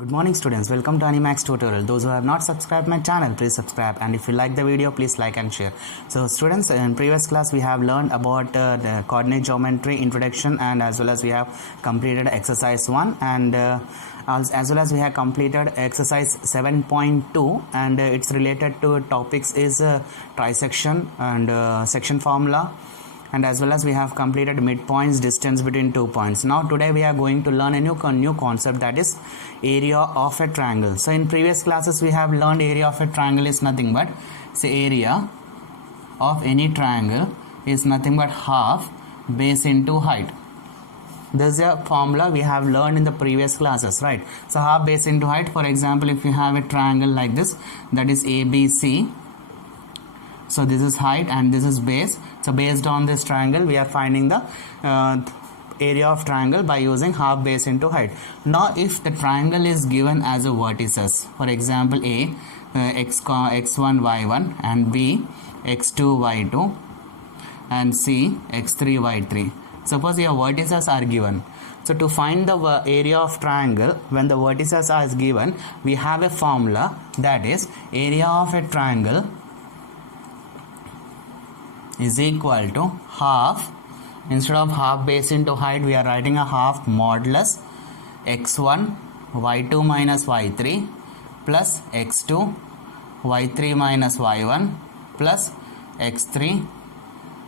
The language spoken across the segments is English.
Good morning students, welcome to Animax tutorial. Those who have not subscribed my channel, please subscribe, and if you like the video, please like and share. So students, in previous class we have learned about the coordinate geometry introduction, and as well as we have completed exercise 1, and as well as we have completed exercise 7.2, and it's related to topics is trisection and section formula, and as well as we have completed midpoints, distance between 2 points. Now today we are going to learn a new concept, that is area of a triangle. So in previous classes we have learned area of a triangle is nothing but, say, area of any triangle is nothing but half base into height. This is a formula we have learned in the previous classes, right? So half base into height. For example, if you have a triangle like this, that is ABC, so this is height and this is base. So based on this triangle we are finding the area of triangle by using half base into height. Now if the triangle is given as a vertices, for example A x1 y1 and B x2 y2 and C x3 y3. Suppose your vertices are given. So to find the area of triangle when the vertices are given, we have a formula, that is area of a triangle is equal to half, instead of half base into height we are writing a half modulus x1 y2 minus y3 plus x2 y3 minus y1 plus x3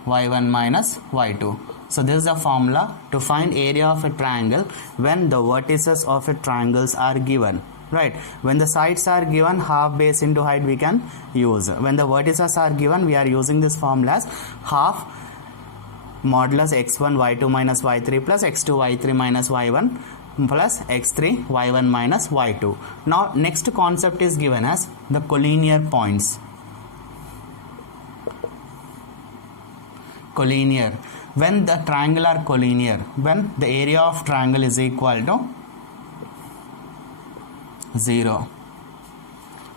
y1 minus y2. So this is the formula to find area of a triangle when the vertices of a triangles are given. Right, when the sides are given, half base into height we can use. When the vertices are given, we are using this formula as half modulus x1 y2 minus y3 plus x2 y3 minus y1 plus x3 y1 minus y2. Now next concept is given as the collinear points. Collinear, when the triangle are collinear, when the area of triangle is equal to 0.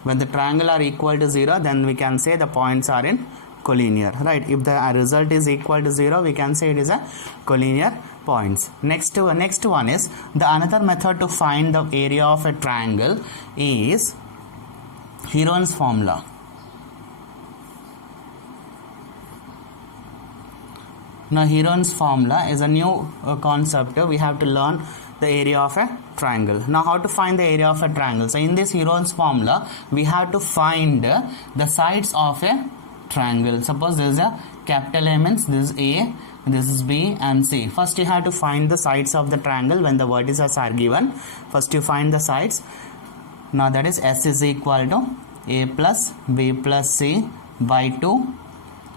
When the triangle are equal to 0, then we can say the points are in collinear, right? If the result is equal to 0, we can say it is a collinear points. Next one is the another method to find the area of a triangle is Heron's formula. Now Heron's formula is a new concept. We have to learn the area of a triangle. Now how to find the area of a triangle? So in this Heron's formula we have to find the sides of a triangle. Suppose there is a capital A, means this is A, this is B and C. First you have to find the sides of the triangle when the vertices are given. First you find the sides. Now that is S is equal to A plus B plus C by 2,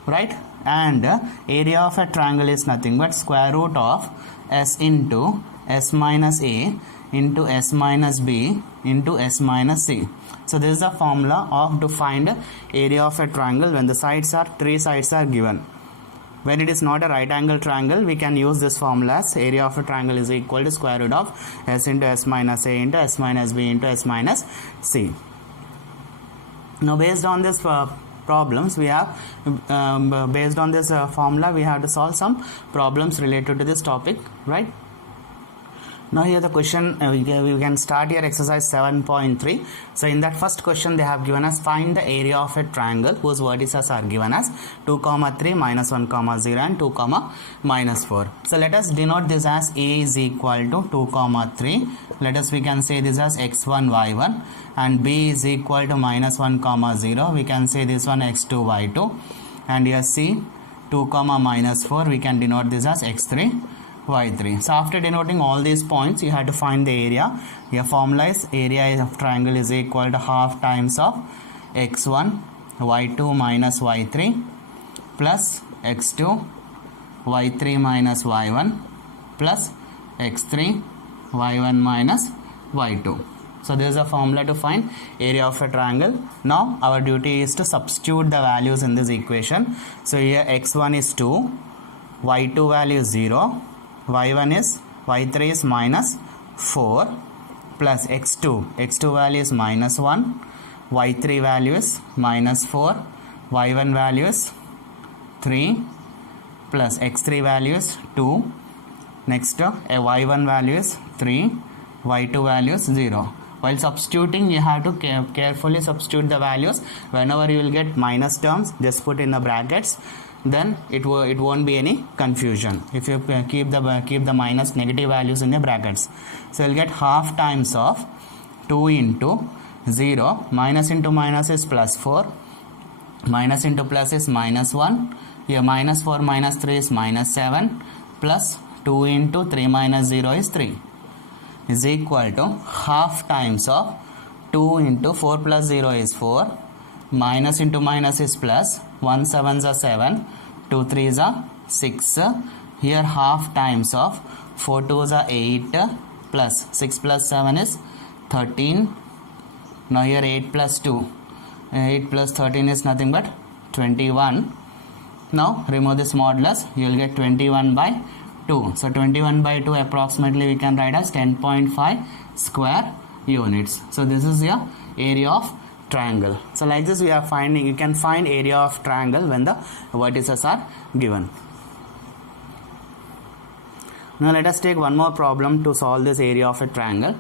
right? And area of a triangle is nothing but square root of S into S minus A into S minus B into S minus C. So this is the formula of to find area of a triangle when the three sides are given. When it is not a right angle triangle, we can use this formula as area of a triangle is equal to square root of S into S minus A into S minus B into S minus C. Now based on this problems we have based on this formula we have to solve some problems related to this topic, right? Now here the question, we can start here exercise 7.3. So in that first question they have given us find the area of a triangle whose vertices are given as 2, 3, minus 1, 0 and 2, minus 4. So let us denote this as A is equal to 2, 3. Let us, we can say this as x1 y1, and B is equal to minus 1, 0. We can say this one x2 y2, and here C 2, minus 4. We can denote this as x3 y3. So after denoting all these points you have to find the area. Your formula is area of triangle is equal to half times of x1 y2 minus y3 plus x2 y3 minus y1 plus x3 y1 minus y2. So this is a formula to find area of a triangle. Now our duty is to substitute the values in this equation. So here x1 is 2, y2 value is 0, y3 is minus 4 plus x2 value is minus 1, y3 value is minus 4, y1 value is 3 plus x3 value is 2. Next a y1 value is 3, y2 value is 0. While substituting, you have to carefully substitute the values. Whenever you will get minus terms, just put in the brackets, then it won't be any confusion if you keep the minus negative values in the brackets. So you'll get half times of 2 into 0, minus into minus is plus 4, minus into plus is minus 1, here minus 4 minus 3 is minus 7, plus 2 into 3 minus 0 is 3, is equal to half times of 2 into 4 plus 0 is 4, minus into minus is plus, 1 7s are 7, 2 3s are 6, here half times of 4 2s are 8, plus 6 plus 7 is 13, now here 8 plus 2, 8 plus 13 is nothing but 21. Now remove this modulus, you will get 21 by 2. So 21 by 2 approximately we can write as 10.5 square units. So this is your area of triangle. So like this we are finding, you can find area of triangle when the vertices are given. Now let us take one more problem to solve this area of a triangle.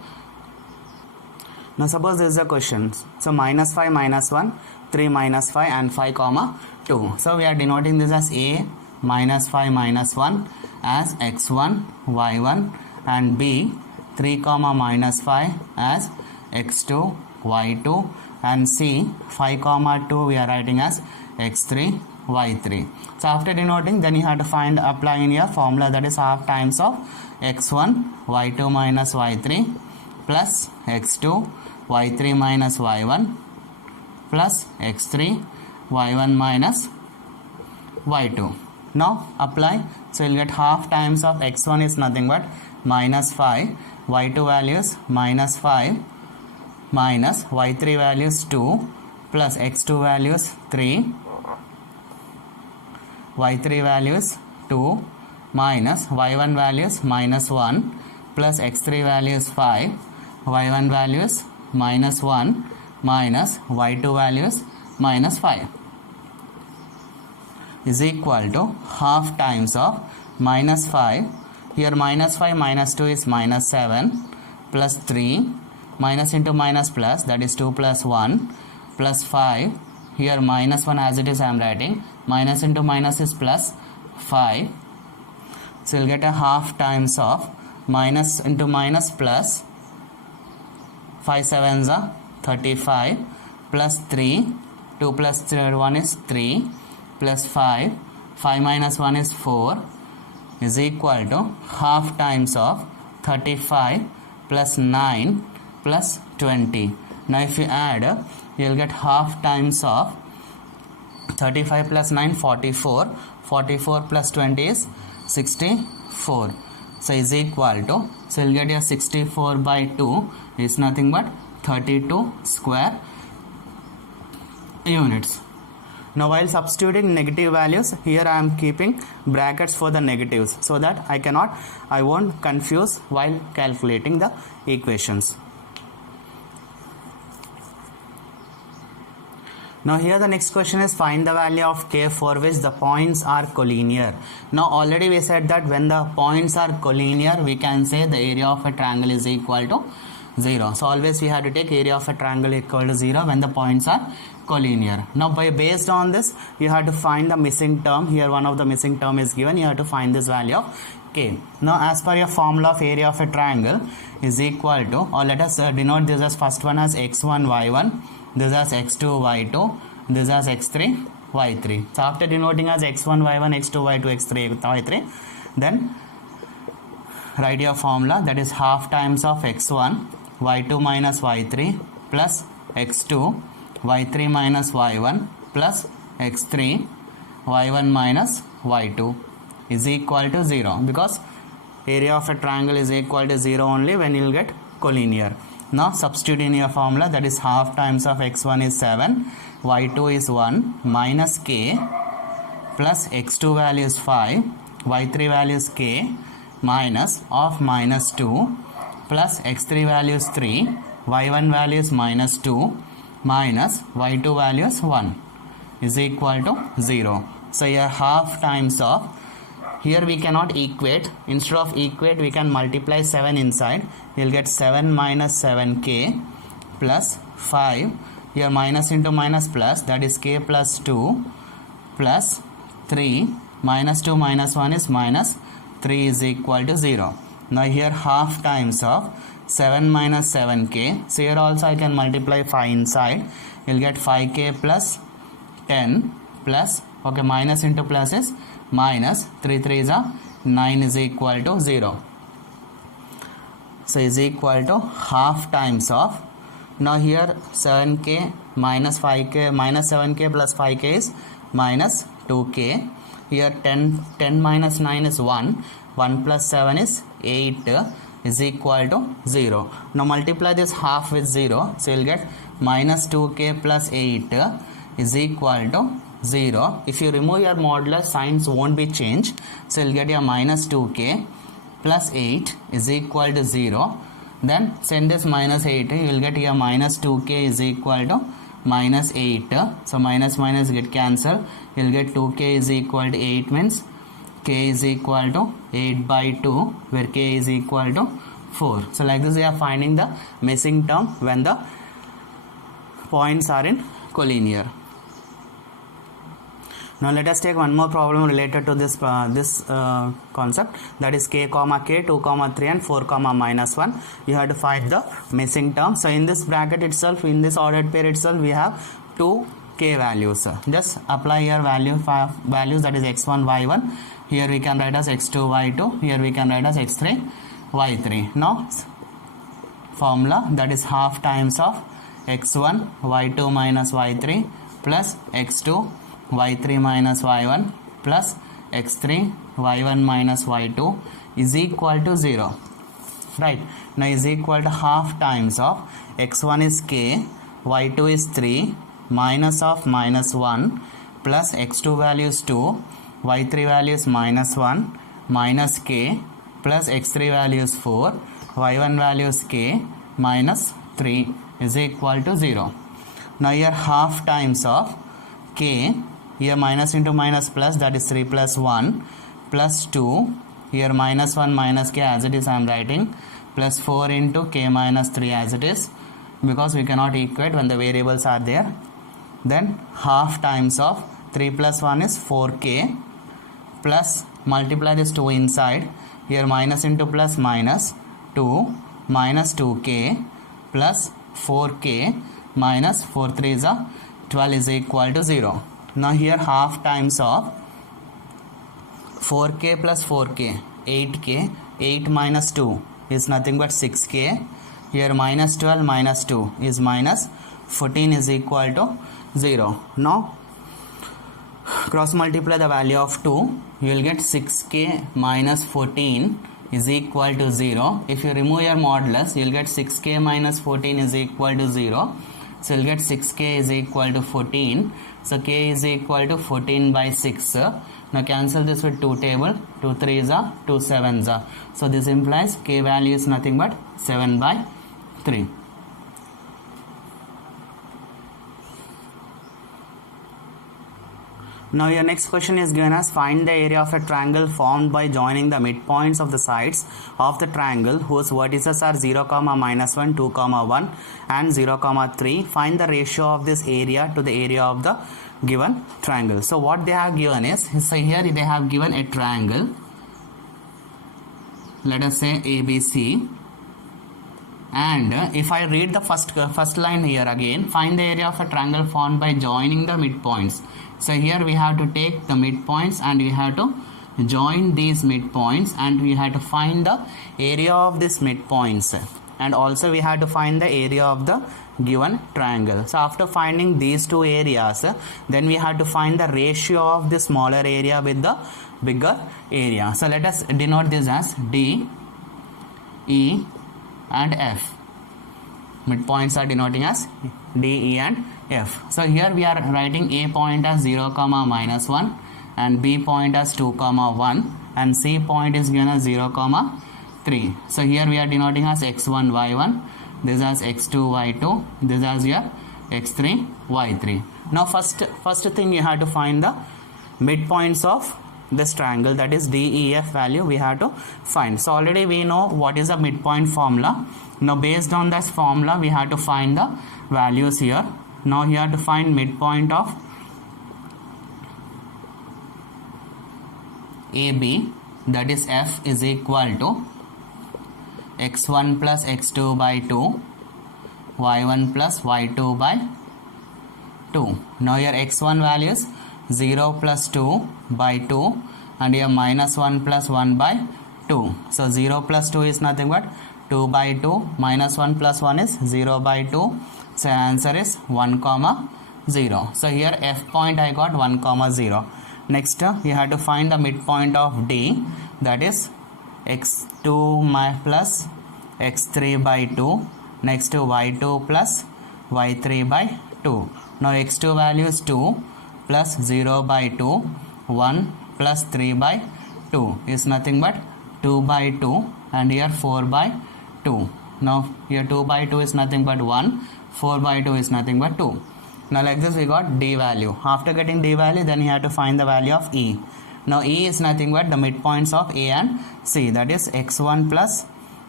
Now suppose this is a question. So minus 5 minus 1, 3 minus 5 and 5 comma 2. So we are denoting this as A minus 5 minus 1 as x1, y1, and B 3 comma minus 5 as x2, y2, and C 5 comma 2 we are writing as x3, y3. So after denoting, then you have to apply in your formula, that is half times of x1, y2 minus y3 plus x2, y3 minus y1 plus x3, y1 minus y2. Now apply, so you'll get half times of x1 is nothing but minus 5, y2 values minus 5 minus y3 values 2 plus x2 values 3, y3 values 2 minus y1 values minus 1 plus x3 values 5, y1 values minus 1 minus y2 values minus 5 is equal to half times of minus 5, here minus 5 minus 2 is minus 7 plus 3, minus into minus plus, that is 2 plus 1 plus 5, here minus 1 as it is I am writing, minus into minus is plus 5, so you will get a half times of minus into minus plus, 5 7s are 35 plus 3, 2 plus 1 is 3 plus 5, 5 minus 1 is 4 is equal to half times of 35 plus 9 plus 20. Now if you add, you will get half times of 35 plus 9, 44, 44 plus 20 is 64. So is equal to, so you will get your 64 by 2 is nothing but 32 square units. Now while substituting negative values, here I am keeping brackets for the negatives so that I won't confuse while calculating the equations. Now here the next question is find the value of k for which the points are collinear. Now already we said that when the points are collinear, we can say the area of a triangle is equal to 0. So always we have to take area of a triangle equal to 0 when the points are collinear. Now based on this, you have to find the missing term. Here one of the missing term is given. You have to find this value of k. Now as per your formula of area of a triangle is equal to, or let us denote this as first one as x1, y1, this as x2, y2, this as x3, y3. So after denoting as x1, y1, x2, y2, x3, y3, then write your formula, that is half times of x1, y2 minus y3 plus x2, y3 minus y1 plus x3, y1 minus y2 is equal to 0, because area of a triangle is equal to 0 only when you will get collinear. Now substitute in your formula, that is half times of x1 is 7, y2 is 1 minus k plus x2 value is 5, y3 value is k minus of minus 2 plus x3 value is 3, y1 value is minus 2 minus y2 value is 1 is equal to 0. So here half times of here we cannot equate. Instead of equate, we can multiply 7 inside. You'll get 7 minus 7k plus 5. Here minus into minus plus, that is k plus 2 plus 3. Minus 2 minus 1 is minus 3 is equal to 0. Now here half times of 7 minus 7k. So here also I can multiply 5 inside. You'll get 5k plus 10 plus, okay, minus into plus is minus 3 3 is a 9 is equal to 0. So is equal to half times of, now here 7k minus 5k minus 7k plus 5k is minus 2k. Here 10 minus 9 is 1. 1 plus 7 is 8 is equal to 0. Now multiply this half with 0. So you'll get minus 2k plus 8 is equal to 0. If you remove your modulus, signs won't be changed. So you'll get your minus 2k plus 8 is equal to 0. Then send this minus 8. You will get here minus 2k is equal to minus 8. So minus minus get cancelled. You will get 2k is equal to 8 means k is equal to 8 by 2, where k is equal to 4. So like this we are finding the missing term when the points are in collinear. Now let us take one more problem related to this concept, that is k comma k, 2 comma 3 and 4 comma minus 1. You have to find the missing term. So in this bracket itself, in this ordered pair itself, we have 2 k values. Just apply your values, that is x1 y1. Here we can write as x2 y2. Here we can write as x3 y3. Now formula, that is half times of x1 y2 minus y3 plus x2 y3 minus y1 plus x3 y1 minus y2 is equal to 0. Right, now is equal to half times of x1 is k, y2 is 3, minus of minus 1 plus x2 value is 2, y3 value is minus 1 minus k plus x3 value is 4, y1 value is k minus 3 is equal to 0. Now here half times of k, here minus into minus plus, that is 3 plus 1 plus 2, here minus 1 minus k as it is I am writing, plus 4 into k minus 3 as it is, because we cannot equate when the variables are there. Then half times of 3 plus 1 is 4k plus, multiply this 2 inside, here minus into plus minus 2 minus 2k plus 4k minus 4 3 is a 12 is equal to 0. Now here half times of 4k plus 4k, 8k, 8 minus 2 is nothing but 6k. Here minus 12 minus 2 is minus 14 is equal to 0. Now cross multiply the value of 2, you will get 6k minus 14 is equal to 0. If you remove your modulus, you will get 6k minus 14 is equal to 0. So you will get 6k is equal to 14. So k is equal to 14 by 6. Now cancel this with 2 table. 2 3s are 2 7s are. So this implies k value is nothing but 7 by 3. Now your next question is given as find the area of a triangle formed by joining the midpoints of the sides of the triangle whose vertices are 0, minus 1, 2, 1 and 0, 3. Find the ratio of this area to the area of the given triangle. So what they have given is, so here they have given a triangle, let us say ABC, and if I read the first line here again, find the area of a triangle formed by joining the midpoints. So here we have to take the midpoints and we have to join these midpoints and we have to find the area of this midpoints, and also we have to find the area of the given triangle. So after finding these two areas, then we have to find the ratio of the smaller area with the bigger area. So let us denote this as D, E and F. Midpoints are denoting as D, E and F. So here we are writing A point as 0, minus 1 and B point as 2, 1 and C point is given as 0, 3. So here we are denoting as x1, y1, this as x2, y2, this as your x3, y3. Now first thing you have to find the midpoints of this triangle, that is DEF value we have to find. So already we know what is the midpoint formula. Now based on this formula we have to find the values here. Now you have to find midpoint of AB, that is F is equal to x1 plus x2 by 2, y1 plus y2 by 2. Now your x1 value is 0 plus 2 by 2 and your minus 1 plus 1 by 2. So 0 plus 2 is nothing but 2 by 2, minus 1 plus 1 is 0 by 2. So answer is 1 comma 0. So here F point I got 1 comma 0. Next you have to find the midpoint of D, that is x2 plus x3 by 2. Next to y2 plus y3 by 2. Now x2 value is 2 plus 0 by 2, 1 plus 3 by 2 is nothing but 2 by 2 and here 4 by 2. Now here 2 by 2 is nothing but 1, 4 by 2 is nothing but 2. Now like this we got D value. After getting D value, then you have to find the value of E. Now E is nothing but the midpoints of A and C, that is x1 plus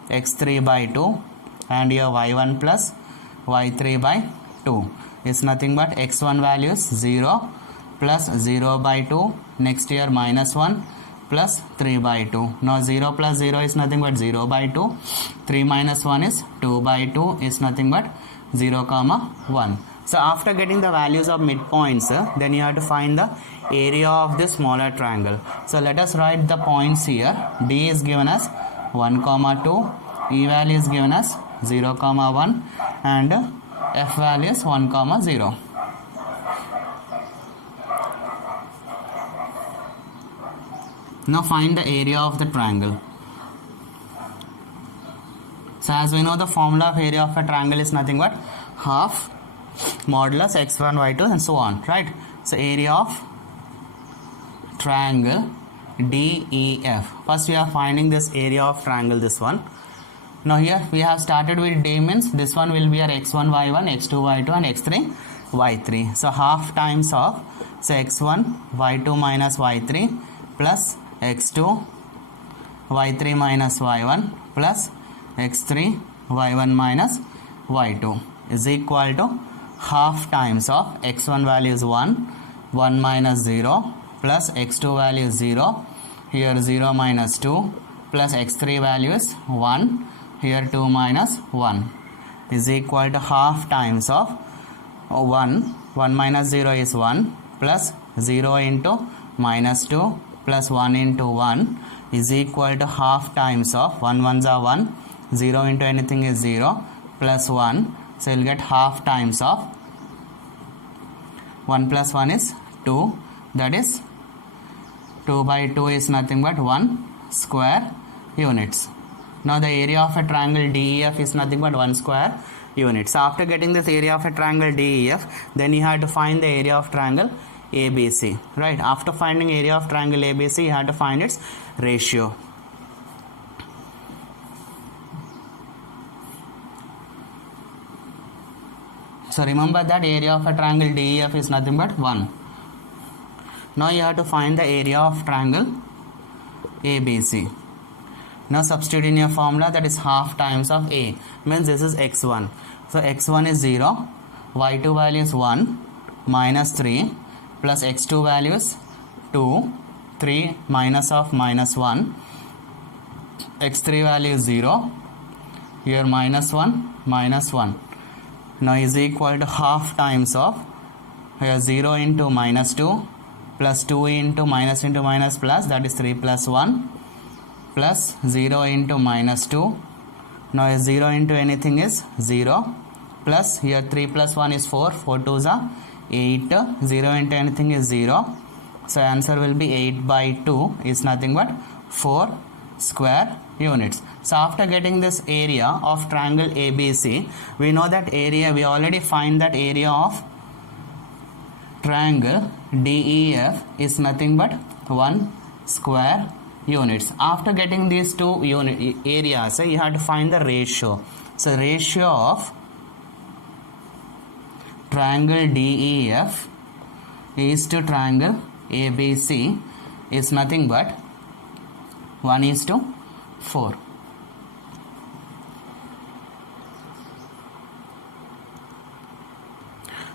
x3 by 2 and here y1 plus y3 by 2 is nothing but x1 value is 0 plus 0 by 2, next here minus 1 plus 3 by 2. Now 0 plus 0 is nothing but 0 by 2, 3 minus 1 is 2 by 2 is nothing but 0 comma 1. So after getting the values of midpoints, then you have to find the area of the smaller triangle. So let us write the points here. D is given as 1 comma 2, E value is given as 0 comma 1 and F value is 1 comma 0. Now find the area of the triangle. So as we know, the formula of area of a triangle is nothing but half modulus x1 y2 and so on, right? So area of triangle DEF. First we are finding this area of triangle, this one. Now here we have started with D, means this one will be our x1 y1, x2 y2 and x3 y3. So half times of, so x1 y2 minus y3 plus x2 y3 minus y1 plus x3 y1 minus y2 is equal to half times of x1 value is 1, 1 minus 0 plus x2 value is 0, here 0 minus 2 plus x3 value is 1, here 2 minus 1 is equal to half times of 1, 1 minus 0 is 1 plus 0 into minus 2 plus 1 into 1 is equal to half times of 1 ones are 1, 0 into anything is 0 plus 1. So you'll get half times of 1 plus 1 is 2, that is 2 by 2 is nothing but 1 square units. Now the area of a triangle DEF is nothing but 1 square units. So after getting this area of a triangle DEF, then you have to find the area of triangle ABC, right? After finding area of triangle ABC, you have to find its ratio. So remember that area of a triangle DEF is nothing but 1. Now you have to find the area of triangle ABC. Now substitute in your formula, that is half times of A, means this is x1. So x1 is 0, y2 value is 1 minus 3 plus x2 value is 2, 3 minus of minus 1, x3 value is 0, here minus 1 minus 1. Now is equal to half times of, here 0 into minus 2 plus 2 into minus plus, that is 3 plus 1 plus 0 into minus 2. Now is 0 into anything is 0 plus here 3 plus 1 is 4, 4 2s are 8, 0 into anything is 0. So answer will be 8 by 2 is nothing but 4 square units. So after getting this area of triangle ABC, we know that area, we already find that area of triangle DEF is nothing but 1 square units. After getting these two areas, you have to find the ratio. So ratio of triangle DEF is to triangle ABC is nothing but 1:4.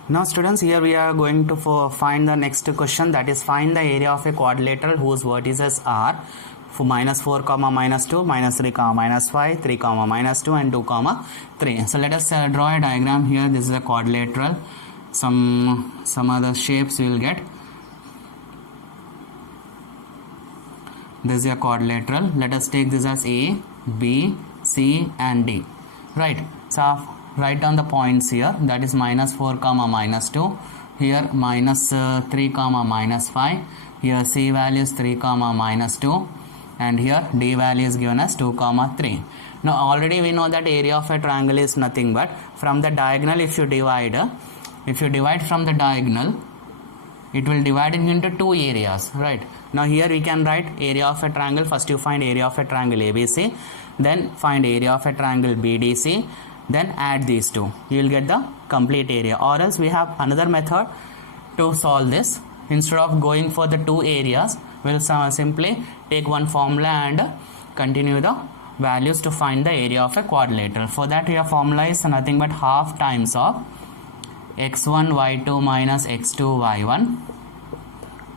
Now students, here we are going to find the next question, that is find the area of a quadrilateral whose vertices are for -4, -2, -3, -5, 3, -2 and 2, 3. So let us draw a diagram here. This is a quadrilateral. Some other shapes we will get. This is a quadrilateral. Let us take this as A, B, C and D. Right. So write down the points here, that is -4, -2, here -3, -5, here C value is 3, -2, and here D value is given as 2, 3. Now already we know that area of a triangle is nothing but from the diagonal. If you divide from the diagonal, it will divide it into two areas, right? Now here we can write area of a triangle. First you find area of a triangle ABC, then find area of a triangle BDC, then add these two. You will get the complete area. Or else we have another method to solve this. Instead of going for the two areas, we'll simply take one formula and continue the values to find the area of a quadrilateral. For that, your formula is nothing but half times of x1 y2 minus x2 y1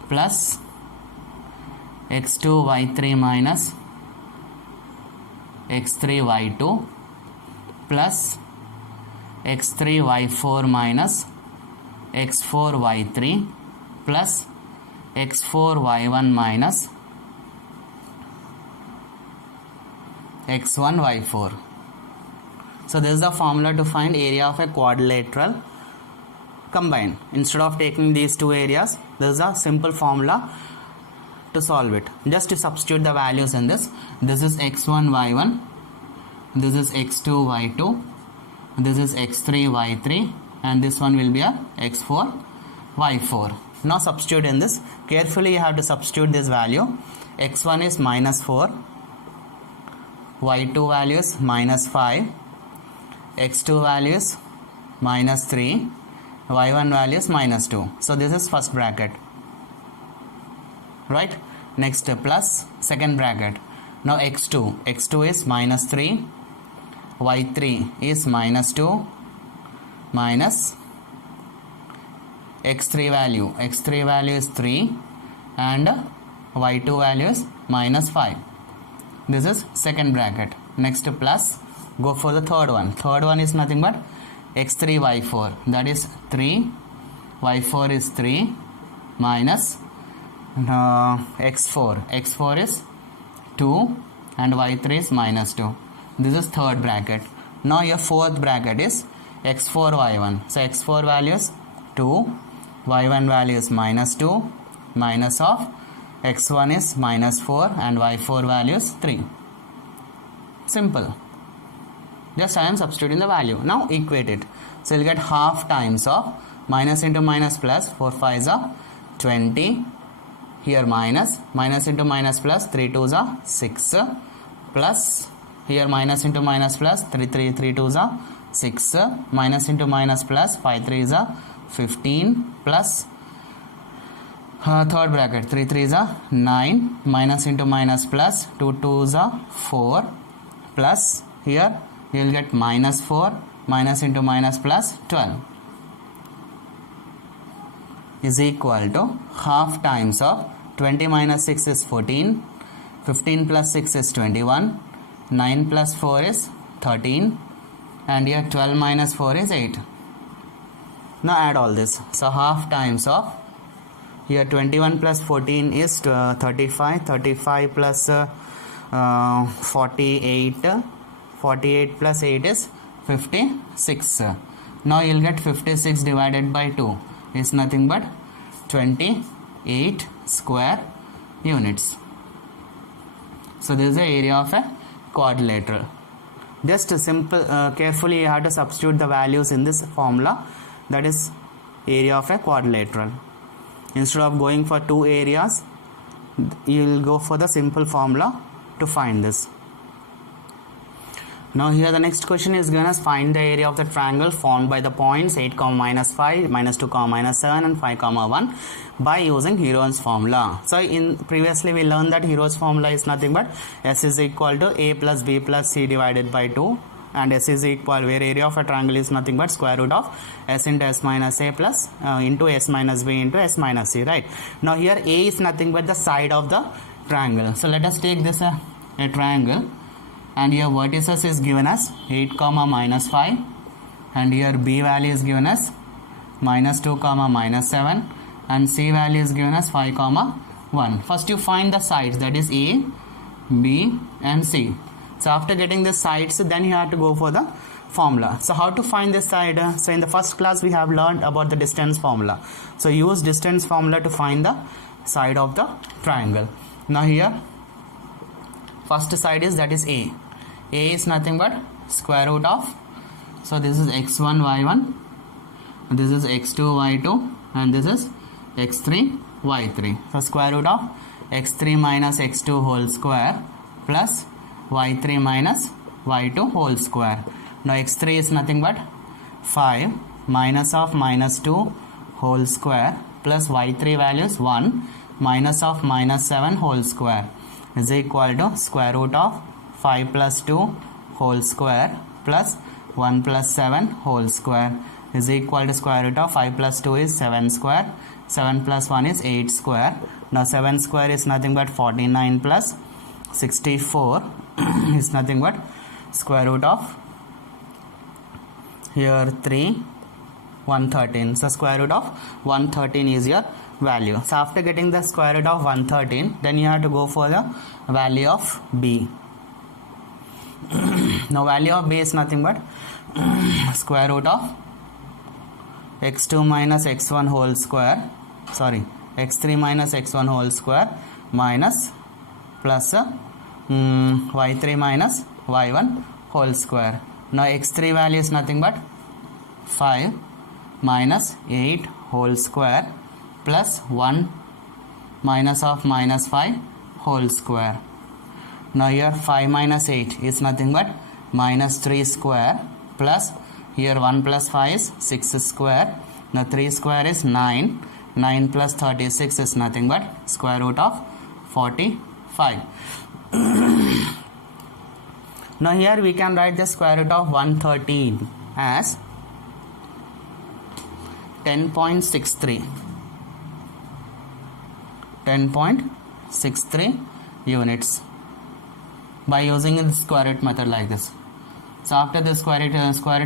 plus x2 y3 minus x3 y2 plus x3 y4 minus x4 y3 plus x4 y1 minus x1 y4. So this is the formula to find area of a quadrilateral combined. Instead of taking these two areas, this is a simple formula to solve it. Just to substitute the values in this. This is x1 y1, this is x2 y2, this is x3 y3, and this one will be a x4 y4. Now substitute in this. Carefully you have to substitute this value. x1 is -4, y2 value is -5, x2 value is -3, y1 value is -2. So this is first bracket, right? Next plus second bracket. Now x2 is -3, y3 is -2 minus x3 value is 3 and y2 value is -5. This is second bracket. Next plus, go for the third one. Third one is nothing but x3 y4, that is 3, y4 is 3 minus x4 is 2 and y3 is -2. This is third bracket. Now your fourth bracket is x4 y1. So x4 value is 2, y1 value is -2 minus of x1 is -4 and y4 value is 3. Simple. Just I am substituting the value. Now equate it. So you'll get half times of minus into minus plus, 4 5s are 20. Here minus into minus plus, 3 2s are 6, plus here minus into minus plus, 3 2s are 6, minus into minus plus, 5 3s are 15, plus third bracket, 3 3s are 9, minus into minus plus, 2 2s are 4, plus here you will get -4, minus into minus plus 12 is equal to half times of 20 minus 6 is 14, 15 plus 6 is 21, 9 plus 4 is 13, and here 12 minus 4 is 8. Now add all this. So half times of here 21 plus 14 is 35, 35 plus 48, 48 plus 8 is 56. Now you will get 56 divided by 2 is nothing but 28 square units. So this is the area of a quadrilateral. Just a simple, carefully you have to substitute the values in this formula, that is area of a quadrilateral. Instead of going for two areas, you will go for the simple formula to find this. Now here the next question is given us find the area of the triangle formed by the points 8, minus 5, minus 2, minus 7 and 5, 1 by using Heron's formula. So in previously we learned that Heron's formula is nothing but S is equal to A plus B plus C divided by 2, and S is equal, where area of a triangle is nothing but square root of S into S minus A plus into S minus B into S minus C, right? Now here A is nothing but the side of the triangle. So let us take this a triangle, and here vertices is given as 8, minus 5, and here B value is given as minus 2, minus 7, and C value is given as 5, 1. First you find the sides, that is A, B and C. So after getting the sides, then you have to go for the formula. So how to find this side? So in the first class we have learned about the distance formula. So use distance formula to find the side of the triangle. Now here first side is, that is A. A is nothing but square root of, so this is x1 y1, this is x2 y2, and this is x3 y3. So square root of x3 minus x2 whole square plus y3 minus y2 whole square. Now x3 is nothing but 5 minus of minus 2 whole square plus y3 value is 1 minus of minus 7 whole square is equal to square root of 5 plus 2 whole square plus 1 plus 7 whole square is equal to square root of 5 plus 2 is 7 square, 7 plus 1 is 8 square. Now 7 square is nothing but 49 plus 64 is nothing but square root of here 3 113. So square root of 113 is your value. So after getting the square root of 113, then you have to go for the value of B. Now value of B is nothing but square root of x2 minus x1 whole square, sorry, x3 minus x1 whole square minus plus y3 minus y1 whole square. Now x3 value is nothing but 5 minus 8 whole square plus 1 minus of minus 5 whole square. Now here 5 minus 8 is nothing but minus 3 square plus here 1 plus 5 is 6 square. Now 3 square is 9. 9 plus 36 is nothing but square root of 45. Now here we can write the square root of 113 as 10.63. 10.63 units by using the square root method like this. So after the square root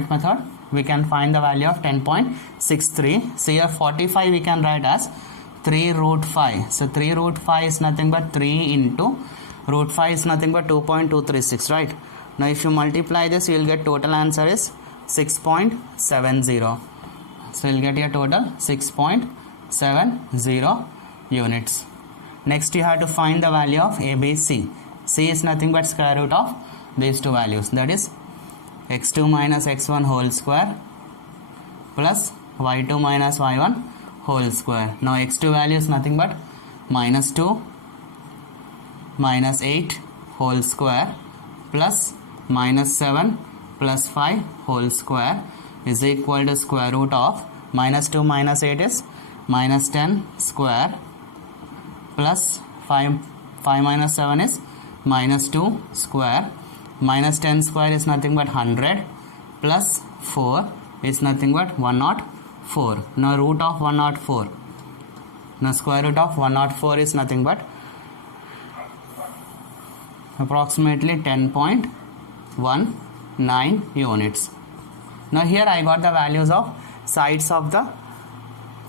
method, we can find the value of 10.63. So here 45 we can write as 3 root 5. So 3 root 5 is nothing but 3 into root 5 is nothing but 2.236, right? Now if you multiply this, you will get total answer is 6.70. So you will get your total 6.70 units. Next you have to find the value of ABC. C is nothing but square root of these two values, that is x2 minus x1 whole square plus y2 minus y1 whole square. Now x2 value is nothing but minus 2 minus 8 whole square plus minus 7 plus 5 whole square is equal to square root of minus 2 minus 8 is minus 10 square plus 5 minus 7 is minus 2 square, minus 10 square is nothing but 100 plus 4 is nothing but 104. Now root of 104. Now square root of 104 is nothing but approximately 10.19 units. Now here I got the values of sides of the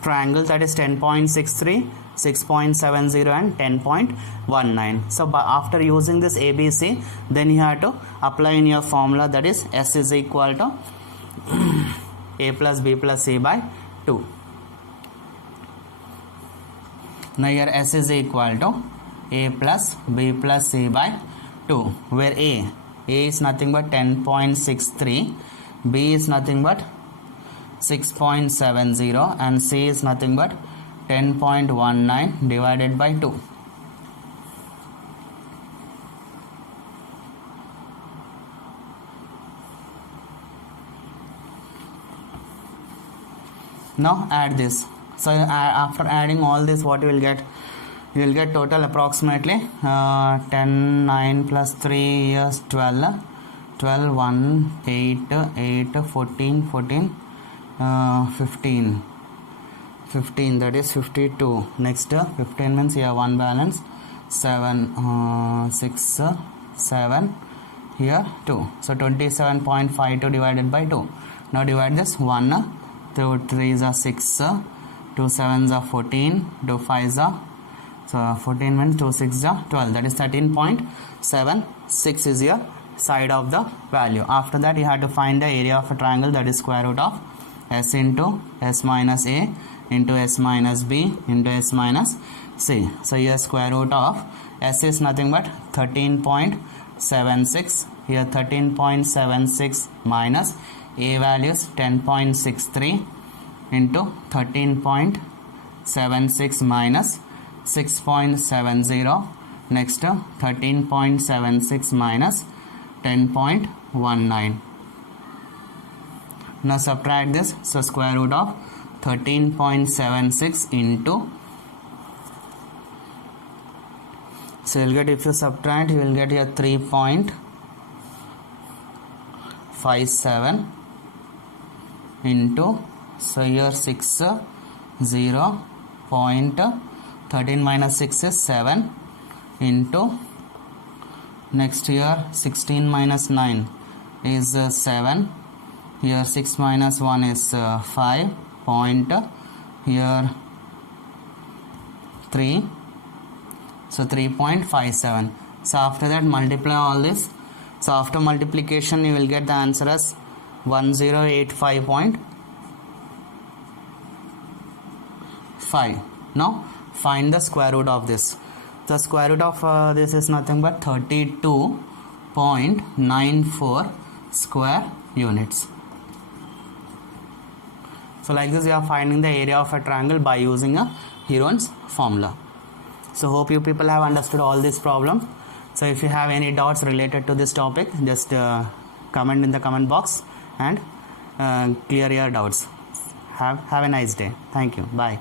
triangle, that is 10.63, 6.70 and 10.19. So after using this ABC, then you have to apply in your formula, that is S is equal to A plus B plus C by 2. Now here S is equal to A plus B plus C by 2, where A is nothing but 10.63, B is nothing but 6.70 and C is nothing but 10.19 divided by 2. Now add this. So after adding all this, what you will get? You will get total approximately 10, 9 plus 3 is 12, 12, 1, 8, 8, 14, 14, 15, 15, that is 52. Next 15 means here 1 balance, 7, 6, 7, here 2. So 27.52 divided by 2. Now divide this 1, 2 3s are 6, 2 7s are 14, 2 5s are, so 14 means 2 6s are 12, that is 13.76 is your side of the value. After that you have to find the area of a triangle, that is square root of s into s minus a into s minus b into s minus c. So here square root of s is nothing but 13.76, here 13.76 minus a value is 10.63 into 13.76 minus 6.70, next 13.76 minus 10.19. Now subtract this, so square root of 13.76 into, so you will get, if you subtract you will get here 3.57 into, so here 6 0 point 13 minus 6 is 7 into, next here 16 minus 9 is 7, here 6 minus 1 is 5 point, here 3, so 3.57. So after that multiply all this, so after multiplication you will get the answer as 1085.5. Now find the square root of this. The square root of this is nothing but 32.94 square units. So like this you are finding the area of a triangle by using a Heron's formula. So hope you people have understood all this problem. So if you have any doubts related to this topic, just comment in the comment box and clear your doubts. Have a nice day. Thank you. Bye.